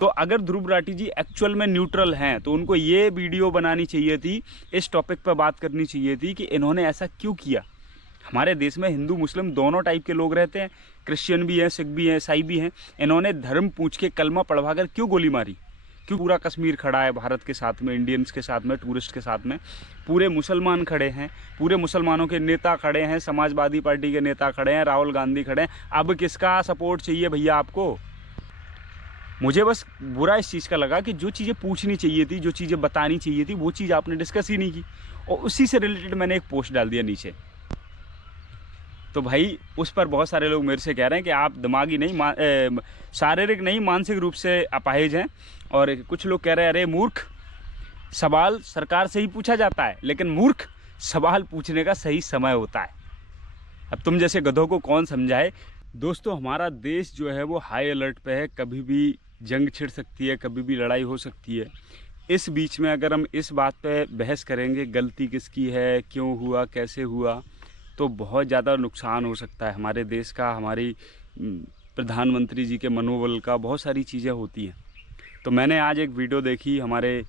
तो अगर ध्रुव राठी जी एक्चुअल में न्यूट्रल हैं तो उनको ये वीडियो बनानी चाहिए थी, इस टॉपिक पर बात करनी चाहिए थी कि इन्होंने ऐसा क्यों किया। हमारे देश में हिंदू मुस्लिम दोनों टाइप के लोग रहते हैं, क्रिश्चियन भी हैं, सिख भी हैं, ईसाई भी हैं। इन्होंने धर्म पूछ के कलमा पढ़वा कर क्यों गोली मारी? क्यों पूरा कश्मीर खड़ा है भारत के साथ में, इंडियंस के साथ में, टूरिस्ट के साथ में, पूरे मुसलमान खड़े हैं, पूरे मुसलमानों के नेता खड़े हैं, समाजवादी पार्टी के नेता खड़े हैं, राहुल गांधी खड़े हैं। अब किसका सपोर्ट चाहिए भैया आपको? मुझे बस बुरा इस चीज़ का लगा कि जो चीज़ें पूछनी चाहिए थी, जो चीज़ें बतानी चाहिए थी, वो चीज़ आपने डिस्कस ही नहीं की और उसी से रिलेटेड मैंने एक पोस्ट डाल दिया नीचे। तो भाई उस पर बहुत सारे लोग मेरे से कह रहे हैं कि आप दिमागी नहीं, शारीरिक नहीं, मानसिक रूप से अपाहिज हैं। और कुछ लोग कह रहे हैं अरे मूर्ख, सवाल सरकार से ही पूछा जाता है, लेकिन मूर्ख, सवाल पूछने का सही समय होता है। अब तुम जैसे गधों को कौन समझाए। दोस्तों, हमारा देश जो है वो हाई अलर्ट पे है, कभी भी जंग छिड़ सकती है, कभी भी लड़ाई हो सकती है। इस बीच में अगर हम इस बात पे बहस करेंगे गलती किसकी है, क्यों हुआ, कैसे हुआ, तो बहुत ज़्यादा नुकसान हो सकता है हमारे देश का, हमारी प्रधानमंत्री जी के मनोबल का, बहुत सारी चीज़ें होती हैं। तो मैंने आज एक वीडियो देखी, हमारे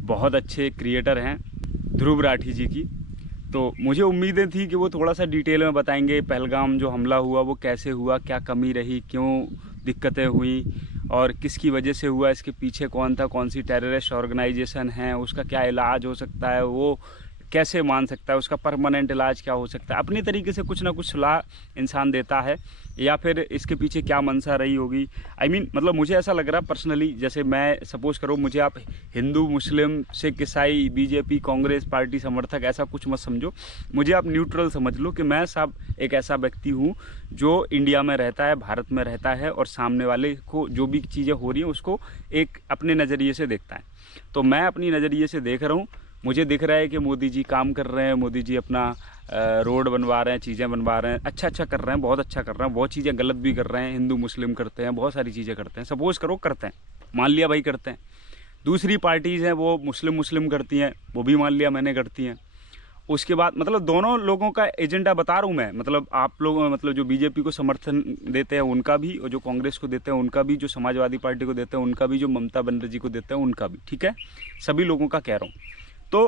बहुत अच्छे क्रिएटर हैं ध्रुव राठी जी की। तो मुझे उम्मीदें थी कि वो थोड़ा सा डिटेल में बताएंगे पहलगाम जो हमला हुआ वो कैसे हुआ, क्या कमी रही, क्यों दिक्कतें हुई और किसकी वजह से हुआ, इसके पीछे कौन था, कौन सी टेररिस्ट ऑर्गेनाइजेशन है, उसका क्या इलाज हो सकता है, वो कैसे मान सकता है, उसका परमानेंट इलाज क्या हो सकता है। अपनी तरीके से कुछ ना कुछ सलाह इंसान देता है, या फिर इसके पीछे क्या मंशा रही होगी। मतलब मुझे ऐसा लग रहा पर्सनली, जैसे मैं सपोज करो मुझे आप हिंदू मुस्लिम सिख ईसाई बीजेपी कांग्रेस पार्टी समर्थक ऐसा कुछ मत समझो, मुझे आप न्यूट्रल समझ लो कि मैं सब एक ऐसा व्यक्ति हूँ जो इंडिया में रहता है, भारत में रहता है और सामने वाले को जो भी चीज़ें हो रही हैं उसको एक अपने नज़रिए से देखता है। तो मैं अपनी नज़रिए से देख रहा हूँ, मुझे दिख रहा है कि मोदी जी काम कर रहे हैं, मोदी जी अपना रोड बनवा रहे हैं, चीज़ें बनवा रहे हैं, अच्छा कर रहे हैं, बहुत अच्छा कर रहे हैं। बहुत चीज़ें गलत भी कर रहे हैं, हिंदू मुस्लिम करते हैं, बहुत सारी चीज़ें करते हैं, सपोज करो करते हैं, मान लिया भाई करते हैं। दूसरी पार्टीज़ हैं वो मुस्लिम करती हैं, वो भी मान लिया मैंने करती हैं। उसके बाद दोनों लोगों का एजेंडा बता रहा हूँ मैं, आप लोग जो बीजेपी को समर्थन देते हैं उनका भी, और जो कांग्रेस को देते हैं उनका भी, जो समाजवादी पार्टी को देते हैं उनका भी, जो ममता बनर्जी को देते हैं उनका भी, ठीक है, सभी लोगों का कह रहा हूँ। तो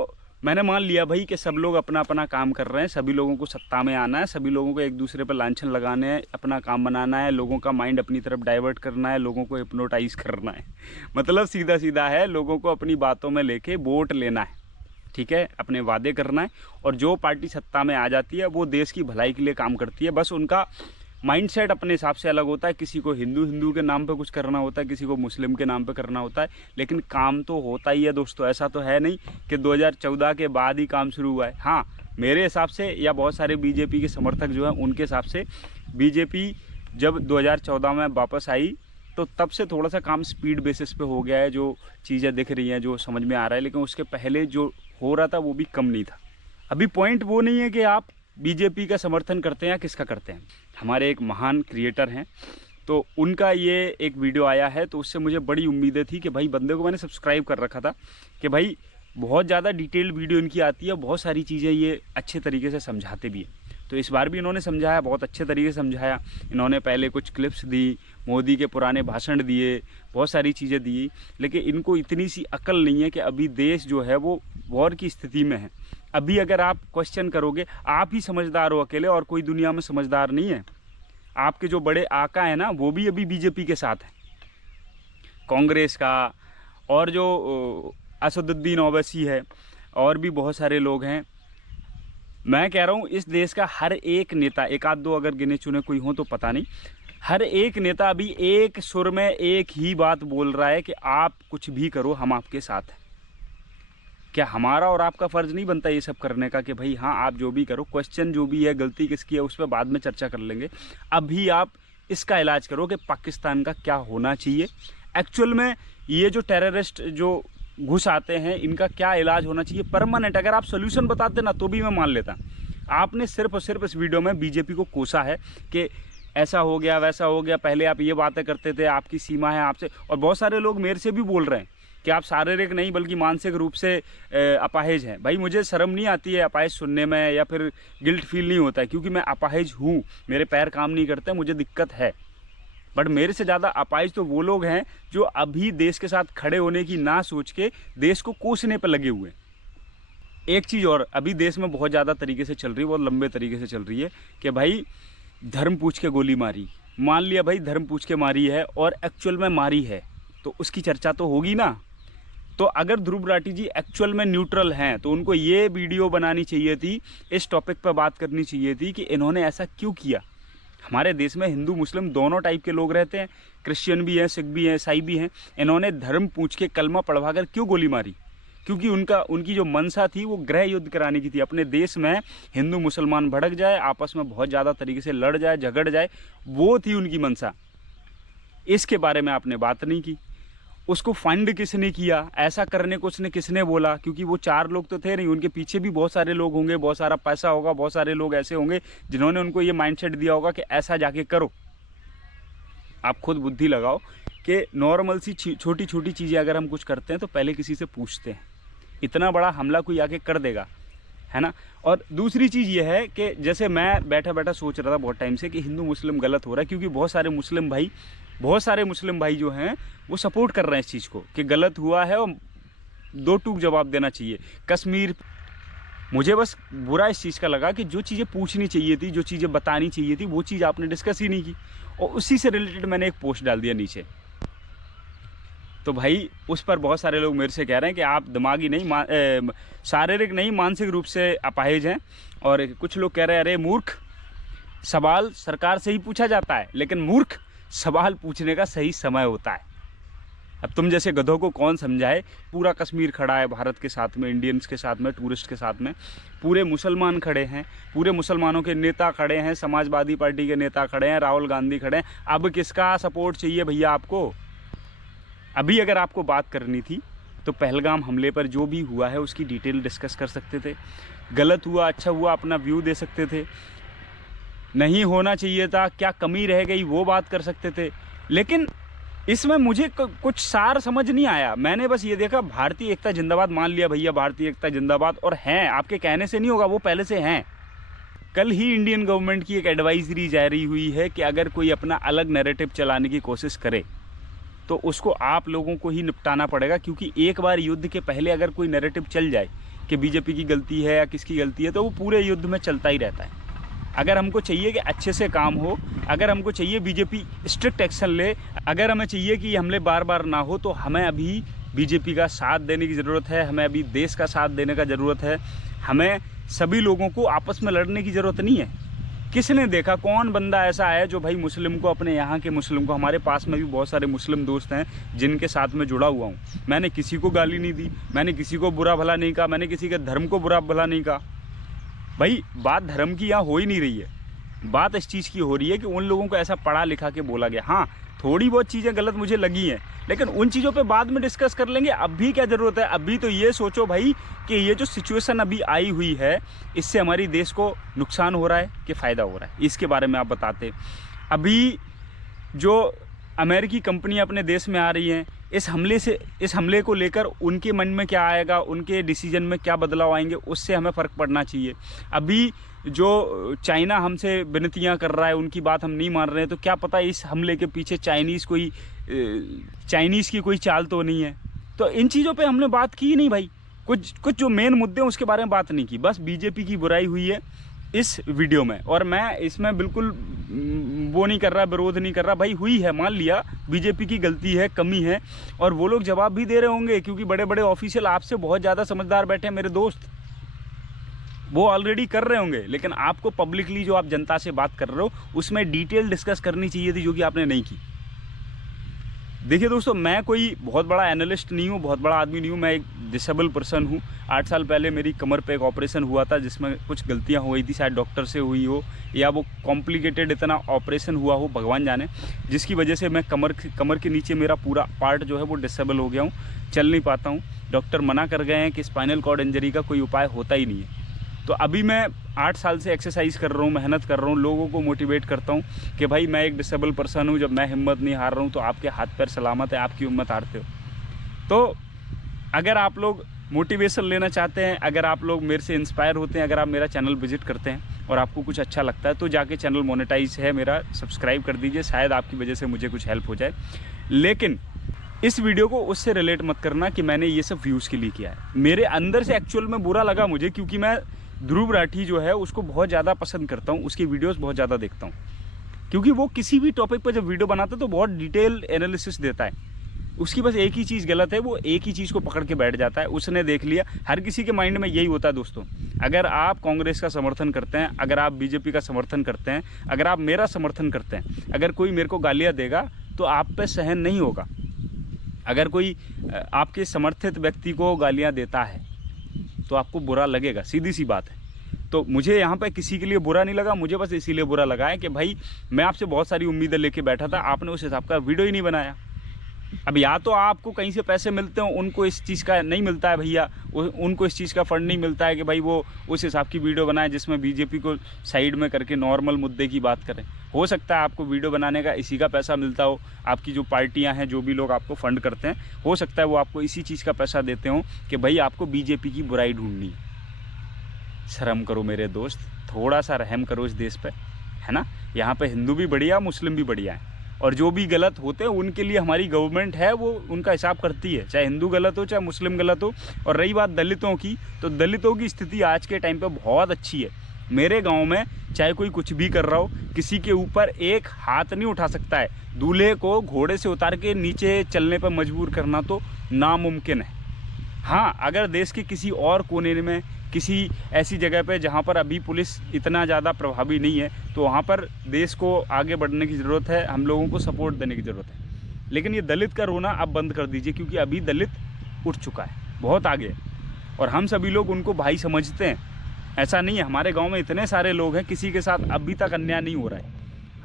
मैंने मान लिया भाई कि सब लोग अपना अपना काम कर रहे हैं, सभी लोगों को सत्ता में आना है, सभी लोगों को एक दूसरे पर लांछन लगाने हैं, अपना काम बनाना है, लोगों का माइंड अपनी तरफ डाइवर्ट करना है, लोगों को हिप्नोटाइज करना है। सीधा सीधा है, लोगों को अपनी बातों में लेके वोट लेना है, ठीक है, अपने वादे करना है। और जो पार्टी सत्ता में आ जाती है वो देश की भलाई के लिए काम करती है, बस उनका माइंडसेट अपने हिसाब से अलग होता है। किसी को हिंदू के नाम पे कुछ करना होता है, किसी को मुस्लिम के नाम पे करना होता है, लेकिन काम तो होता ही है दोस्तों। ऐसा तो है नहीं कि 2014 के बाद ही काम शुरू हुआ है। हाँ, मेरे हिसाब से या बहुत सारे बीजेपी के समर्थक जो हैं उनके हिसाब से बीजेपी जब 2014 में वापस आई तो तब से थोड़ा सा काम स्पीड बेसिस पे हो गया है, जो चीज़ें दिख रही हैं, जो समझ में आ रहा है, लेकिन उसके पहले जो हो रहा था वो भी कम नहीं था। अभी पॉइंट वो नहीं है कि आप बीजेपी का समर्थन करते हैं या किसका करते हैं। हमारे एक महान क्रिएटर हैं, तो उनका ये एक वीडियो आया है, तो उससे मुझे बड़ी उम्मीदें थी कि भाई, बंदे को मैंने सब्सक्राइब कर रखा था कि भाई बहुत ज़्यादा डिटेल्ड वीडियो इनकी आती है, बहुत सारी चीज़ें ये अच्छे तरीके से समझाते भी हैं। तो इस बार भी इन्होंने समझाया, बहुत अच्छे तरीके से समझाया। इन्होंने पहले कुछ क्लिप्स दी, मोदी के पुराने भाषण दिए, बहुत सारी चीज़ें दी, लेकिन इनको इतनी सी अकल नहीं है कि अभी देश जो है वो वॉर की स्थिति में है। अभी अगर आप क्वेश्चन करोगे, आप ही समझदार हो अकेले, और कोई दुनिया में समझदार नहीं है। आपके जो बड़े आका हैं ना, वो भी अभी बीजेपी के साथ हैं, कांग्रेस का, और जो असदुद्दीन ओवैसी है, और भी बहुत सारे लोग हैं। मैं कह रहा हूँ इस देश का हर एक नेता, एक आध दो अगर गिने चुने कोई हो तो पता नहीं, हर एक नेता अभी एक सुर में एक ही बात बोल रहा है कि आप कुछ भी करो, हम आपके साथ हैं। क्या हमारा और आपका फ़र्ज़ नहीं बनता ये सब करने का कि भाई हाँ, आप जो भी करो, क्वेश्चन जो भी है, गलती किसकी है उस पर बाद में चर्चा कर लेंगे, अभी आप इसका इलाज करो कि पाकिस्तान का क्या होना चाहिए एक्चुअल में। ये जो टेररिस्ट जो घुस आते हैं, इनका क्या इलाज होना चाहिए परमानेंट। अगर आप सोल्यूशन बताते ना तो भी मैं मान लेता। आपने सिर्फ और सिर्फ इस वीडियो में बीजेपी को कोसा है कि ऐसा हो गया, वैसा हो गया, पहले आप ये बातें करते थे, आपकी सीमा है आपसे। और बहुत सारे लोग मेरे से भी बोल रहे हैं कि आप शारीरिक नहीं बल्कि मानसिक रूप से अपाहिज हैं। भाई मुझे शर्म नहीं आती है अपाहिज सुनने में, या फिर गिल्ट फील नहीं होता है, क्योंकि मैं अपाहिज हूँ, मेरे पैर काम नहीं करते, मुझे दिक्कत है। बट मेरे से ज़्यादा अपाहिज तो वो लोग हैं जो अभी देश के साथ खड़े होने की ना सोच के देश को कोसने पर लगे हुए हैं। एक चीज़ और अभी देश में बहुत ज़्यादा तरीके से चल रही है, बहुत लंबे तरीके से चल रही है कि भाई धर्म पूछ के गोली मारी। मान लिया भाई धर्म पूछ के मारी है और एक्चुअल में मारी है तो उसकी चर्चा तो होगी ना। तो अगर ध्रुव राठी जी एक्चुअल में न्यूट्रल हैं तो उनको ये वीडियो बनानी चाहिए थी, इस टॉपिक पर बात करनी चाहिए थी कि इन्होंने ऐसा क्यों किया। हमारे देश में हिंदू मुस्लिम दोनों टाइप के लोग रहते हैं, क्रिश्चियन भी हैं, सिख भी हैं, ईसाई भी हैं। इन्होंने धर्म पूछ के कलमा पढ़वा कर क्यों गोली मारी? क्योंकि उनकी जो मंशा थी वो गृह युद्ध कराने की थी। अपने देश में हिंदू मुसलमान भड़क जाए, आपस में बहुत ज़्यादा तरीके से लड़ जाए, झगड़ जाए, वो थी उनकी मंशा। इसके बारे में आपने बात नहीं की। उसको फंड किसने किया, ऐसा करने को उसने किसने बोला? क्योंकि वो 4 लोग तो थे नहीं, उनके पीछे भी बहुत सारे लोग होंगे, बहुत सारा पैसा होगा, बहुत सारे लोग ऐसे होंगे जिन्होंने उनको ये माइंडसेट दिया होगा कि ऐसा जाके करो। आप खुद बुद्धि लगाओ कि नॉर्मल सी छोटी छोटी चीज़ें अगर हम कुछ करते हैं तो पहले किसी से पूछते हैं। इतना बड़ा हमला कोई आके कर देगा, है ना। और दूसरी चीज़ ये है कि जैसे मैं बैठा बैठा सोच रहा था बहुत टाइम से कि हिंदू मुस्लिम गलत हो रहा है, क्योंकि बहुत सारे मुस्लिम भाई जो हैं वो सपोर्ट कर रहे हैं इस चीज़ को कि गलत हुआ है और 2 टूक जवाब देना चाहिए। कश्मीर, मुझे बस बुरा इस चीज़ का लगा कि जो चीज़ें पूछनी चाहिए थी, जो चीज़ें बतानी चाहिए थी, वो चीज़ आपने डिस्कस ही नहीं की और उसी से रिलेटेड मैंने एक पोस्ट डाल दिया नीचे। तो भाई उस पर बहुत सारे लोग मेरे से कह रहे हैं कि आप दिमागी नहीं, शारीरिक नहीं, मानसिक रूप से अपाहिज हैं। और कुछ लोग कह रहे हैं अरे मूर्ख, सवाल सरकार से ही पूछा जाता है, लेकिन मूर्ख, सवाल पूछने का सही समय होता है। अब तुम जैसे गधों को कौन समझाए? पूरा कश्मीर खड़ा है भारत के साथ में, इंडियंस के साथ में, टूरिस्ट के साथ में, पूरे मुसलमान खड़े हैं, पूरे मुसलमानों के नेता खड़े हैं, समाजवादी पार्टी के नेता खड़े हैं, राहुल गांधी खड़े हैं। अब किसका सपोर्ट चाहिए भैया आपको? अभी अगर आपको बात करनी थी तो पहलगाम हमले पर जो भी हुआ है उसकी डिटेल डिस्कस कर सकते थे। गलत हुआ, अच्छा हुआ, अपना व्यू दे सकते थे। नहीं होना चाहिए था, क्या कमी रह गई, वो बात कर सकते थे। लेकिन इसमें मुझे कुछ सार समझ नहीं आया। मैंने बस ये देखा भारतीय एकता जिंदाबाद, मान लिया भैया भारतीय एकता जिंदाबाद, और हैं, आपके कहने से नहीं होगा, वो पहले से हैं। कल ही इंडियन गवर्नमेंट की एक एडवाइजरी जारी हुई है कि अगर कोई अपना अलग नैरेटिव चलाने की कोशिश करे तो उसको आप लोगों को ही निपटाना पड़ेगा। क्योंकि एक बार युद्ध के पहले अगर कोई नैरेटिव चल जाए कि बीजेपी की गलती है या किसकी गलती है, तो वो पूरे युद्ध में चलता ही रहता है। अगर हमको चाहिए कि अच्छे से काम हो, अगर हमको चाहिए बीजेपी स्ट्रिक्ट एक्शन ले, अगर हमें चाहिए कि हमले बार बार ना हो, तो हमें अभी बीजेपी का साथ देने की ज़रूरत है, हमें अभी देश का साथ देने का ज़रूरत है। हमें सभी लोगों को आपस में लड़ने की ज़रूरत नहीं है। किसने देखा, कौन बंदा ऐसा है जो भाई मुस्लिम को, अपने यहाँ के मुस्लिम को, हमारे पास में भी बहुत सारे मुस्लिम दोस्त हैं जिनके साथ में जुड़ा हुआ हूँ, मैंने किसी को गाली नहीं दी, मैंने किसी को बुरा भला नहीं कहा, मैंने किसी के धर्म को बुरा भला नहीं कहा। भाई बात धर्म की यहाँ हो ही नहीं रही है, बात इस चीज़ की हो रही है कि उन लोगों को ऐसा पढ़ा लिखा के बोला गया। हाँ, थोड़ी बहुत चीज़ें गलत मुझे लगी हैं, लेकिन उन चीज़ों पे बाद में डिस्कस कर लेंगे। अभी क्या ज़रूरत है? अभी तो ये सोचो भाई कि ये जो सिचुएशन अभी आई हुई है, इससे हमारी देश को नुकसान हो रहा है कि फ़ायदा हो रहा है, इसके बारे में आप बताते। अभी जो अमेरिकी कंपनियां अपने देश में आ रही हैं, इस हमले को लेकर उनके मन में क्या आएगा, उनके डिसीजन में क्या बदलाव आएंगे, उससे हमें फ़र्क पड़ना चाहिए। अभी जो चाइना हमसे विनतियां कर रहा है, उनकी बात हम नहीं मान रहे हैं, तो क्या पता इस हमले के पीछे चाइनीज़ की कोई चाल तो नहीं है। तो इन चीज़ों पे हमने बात की नहीं भाई, कुछ जो मेन मुद्दे हैं उसके बारे में बात नहीं की। बस बीजेपी की बुराई हुई है इस वीडियो में, और मैं इसमें बिल्कुल वो नहीं कर रहा, विरोध नहीं कर रहा। भाई हुई है, मान लिया बीजेपी की गलती है, कमी है, और वो लोग जवाब भी दे रहे होंगे, क्योंकि बड़े बड़े ऑफिशियल आपसे बहुत ज़्यादा समझदार बैठे हैं मेरे दोस्त, वो ऑलरेडी कर रहे होंगे। लेकिन आपको पब्लिकली जो आप जनता से बात कर रहे हो उसमें डिटेल डिस्कस करनी चाहिए थी, जो कि आपने नहीं की। देखिए दोस्तों, मैं कोई बहुत बड़ा एनालिस्ट नहीं हूँ, बहुत बड़ा आदमी नहीं हूँ, मैं एक डिसेबल पर्सन हूँ। 8 साल पहले मेरी कमर पे एक ऑपरेशन हुआ था जिसमें कुछ गलतियाँ हो गई थी, शायद डॉक्टर से हुई हो या वो कॉम्प्लिकेटेड इतना ऑपरेशन हुआ हो, भगवान जाने, जिसकी वजह से मैं कमर के नीचे मेरा पूरा पार्ट जो है वो डिसेबल हो गया हूँ, चल नहीं पाता हूँ। डॉक्टर मना कर गए हैं कि स्पाइनल कॉर्ड इंजरी का कोई उपाय होता ही नहीं है। तो अभी मैं 8 साल से एक्सरसाइज कर रहा हूँ, मेहनत कर रहा हूँ, लोगों को मोटिवेट करता हूँ कि भाई मैं एक डिसेबल पर्सन हूँ, जब मैं हिम्मत नहीं हार रहा हूँ तो आपके हाथ पैर सलामत है, आपकी हिम्मत हारते हो। तो अगर आप लोग मोटिवेशन लेना चाहते हैं, अगर आप लोग मेरे से इंस्पायर होते हैं, अगर आप मेरा चैनल विजिट करते हैं और आपको कुछ अच्छा लगता है तो जाके चैनल मोनेटाइज है मेरा, सब्सक्राइब कर दीजिए, शायद आपकी वजह से मुझे कुछ हेल्प हो जाए। लेकिन इस वीडियो को उससे रिलेट मत करना कि मैंने ये सब व्यूज़ के लिए किया है। मेरे अंदर से एक्चुअल में बुरा लगा मुझे, क्योंकि मैं ध्रुव राठी जो है उसको बहुत ज़्यादा पसंद करता हूँ, उसकी वीडियोस बहुत ज़्यादा देखता हूँ, क्योंकि वो किसी भी टॉपिक पर जब वीडियो बनाता है तो बहुत डिटेल एनालिसिस देता है। उसकी बस एक ही चीज़ गलत है, वो एक ही चीज़ को पकड़ के बैठ जाता है, उसने देख लिया। हर किसी के माइंड में यही होता है दोस्तों। अगर आप कांग्रेस का समर्थन करते हैं, अगर आप बीजेपी का समर्थन करते हैं, अगर आप मेरा समर्थन करते हैं, अगर कोई मेरे को गालियाँ देगा तो आप पे सहन नहीं होगा। अगर कोई आपके समर्थित व्यक्ति को गालियाँ देता है तो आपको बुरा लगेगा, सीधी सी बात है। तो मुझे यहाँ पे किसी के लिए बुरा नहीं लगा, मुझे बस इसीलिए बुरा लगा है कि भाई मैं आपसे बहुत सारी उम्मीदें लेके बैठा था, आपने उस हिसाब का वीडियो ही नहीं बनाया। अब या तो आपको कहीं से पैसे मिलते हो, उनको इस चीज़ का नहीं मिलता है भैया, उनको इस चीज़ का फंड नहीं मिलता है कि भाई वो उस हिसाब की वीडियो बनाए जिसमें बीजेपी को साइड में करके नॉर्मल मुद्दे की बात करें। हो सकता है आपको वीडियो बनाने का इसी का पैसा मिलता हो, आपकी जो पार्टियां हैं, जो भी लोग आपको फंड करते हैं, हो सकता है वो आपको इसी चीज़ का पैसा देते हो कि भाई आपको बीजेपी की बुराई ढूंढनी है। शर्म करो मेरे दोस्त, थोड़ा सा रहम करो इस देश पे, है ना। यहाँ पे हिंदू भी बढ़िया, मुस्लिम भी बढ़िया है, और जो भी गलत होते हैं उनके लिए हमारी गवर्नमेंट है, वो उनका हिसाब करती है, चाहे हिंदू गलत हो चाहे मुस्लिम गलत हो। और रही बात दलितों की, तो दलितों की स्थिति आज के टाइम पे बहुत अच्छी है। मेरे गांव में चाहे कोई कुछ भी कर रहा हो, किसी के ऊपर एक हाथ नहीं उठा सकता है। दूल्हे को घोड़े से उतार के नीचे चलने पर मजबूर करना तो नामुमकिन है। हाँ, अगर देश के किसी और कोने में, किसी ऐसी जगह पे जहाँ पर अभी पुलिस इतना ज़्यादा प्रभावी नहीं है, तो वहाँ पर देश को आगे बढ़ने की ज़रूरत है, हम लोगों को सपोर्ट देने की ज़रूरत है। लेकिन ये दलित का रोना अब बंद कर दीजिए, क्योंकि अभी दलित उठ चुका है, बहुत आगे, और हम सभी लोग उनको भाई समझते हैं। ऐसा नहीं है, हमारे गाँव में इतने सारे लोग हैं, किसी के साथ अभी तक अन्याय नहीं हो रहा है।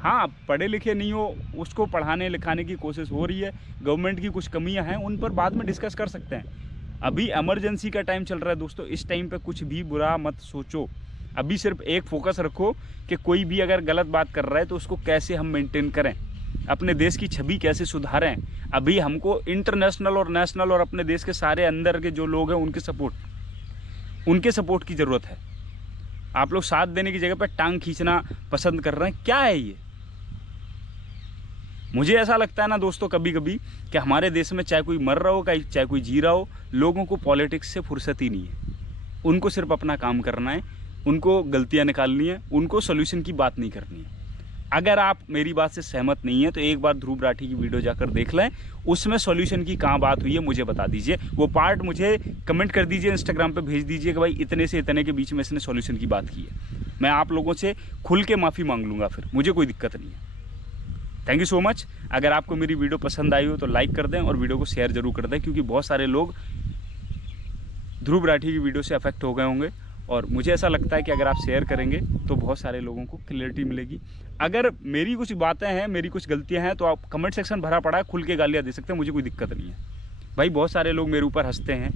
हाँ, पढ़े लिखे नहीं हो, उसको पढ़ाने लिखाने की कोशिश हो रही है, गवर्नमेंट की कुछ कमियाँ हैं, उन पर बाद में डिस्कस कर सकते हैं। अभी इमरजेंसी का टाइम चल रहा है दोस्तों, इस टाइम पे कुछ भी बुरा मत सोचो। अभी सिर्फ एक फोकस रखो कि कोई भी अगर गलत बात कर रहा है तो उसको कैसे हम मेंटेन करें, अपने देश की छवि कैसे सुधारें। अभी हमको इंटरनेशनल और नेशनल और अपने देश के सारे अंदर के जो लोग हैं उनके सपोर्ट की ज़रूरत है। आप लोग साथ देने की जगह पर टांग खींचना पसंद कर रहे हैं, क्या है ये? मुझे ऐसा लगता है ना दोस्तों कभी कभी कि हमारे देश में चाहे कोई मर रहा हो, चाहे कोई जी रहा हो, लोगों को पॉलिटिक्स से फुर्सत ही नहीं है। उनको सिर्फ अपना काम करना है, उनको गलतियां निकालनी है, उनको सोल्यूशन की बात नहीं करनी है। अगर आप मेरी बात से सहमत नहीं है तो एक बार ध्रुव राठी की वीडियो जाकर देख लें, उसमें सॉल्यूशन की कहाँ बात हुई है मुझे बता दीजिए। वो पार्ट मुझे कमेंट कर दीजिए, इंस्टाग्राम पे भेज दीजिए कि भाई इतने से इतने के बीच में इसने सॉल्यूशन की बात की है। मैं आप लोगों से खुल के माफ़ी मांग लूँगा, फिर मुझे कोई दिक्कत नहीं है। Thank you so much. अगर आपको मेरी वीडियो पसंद आई हो तो लाइक कर दें और वीडियो को शेयर जरूर कर दें, क्योंकि बहुत सारे लोग ध्रुव राठी की वीडियो से अफेक्ट हो गए होंगे, और मुझे ऐसा लगता है कि अगर आप शेयर करेंगे तो बहुत सारे लोगों को क्लियरिटी मिलेगी। अगर मेरी कुछ बातें हैं, मेरी कुछ गलतियां हैं, तो आप कमेंट सेक्शन भरा पड़ा है, खुल के गालियाँ दे सकते हैं, मुझे कोई दिक्कत नहीं है भाई। बहुत सारे लोग मेरे ऊपर हंसते हैं,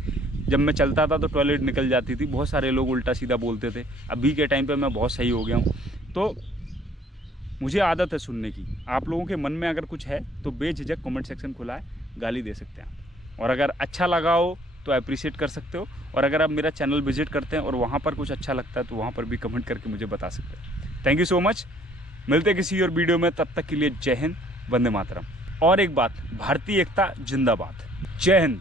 जब मैं चलता था तो टॉयलेट निकल जाती थी, बहुत सारे लोग उल्टा सीधा बोलते थे। अभी के टाइम पर मैं बहुत सही हो गया हूँ, तो मुझे आदत है सुनने की। आप लोगों के मन में अगर कुछ है तो बेझिझक कमेंट सेक्शन खुला है, गाली दे सकते हैं आप, और अगर अच्छा लगा हो तो अप्रिशिएट कर सकते हो, और अगर आप मेरा चैनल विजिट करते हैं और वहाँ पर कुछ अच्छा लगता है तो वहाँ पर भी कमेंट करके मुझे बता सकते हैं। Thank you so much. मिलते किसी और वीडियो में, तब तक के लिए जय हिंद, वंदे मातरम। और एक बात, भारतीय एकता जिंदाबाद। जय हिंद।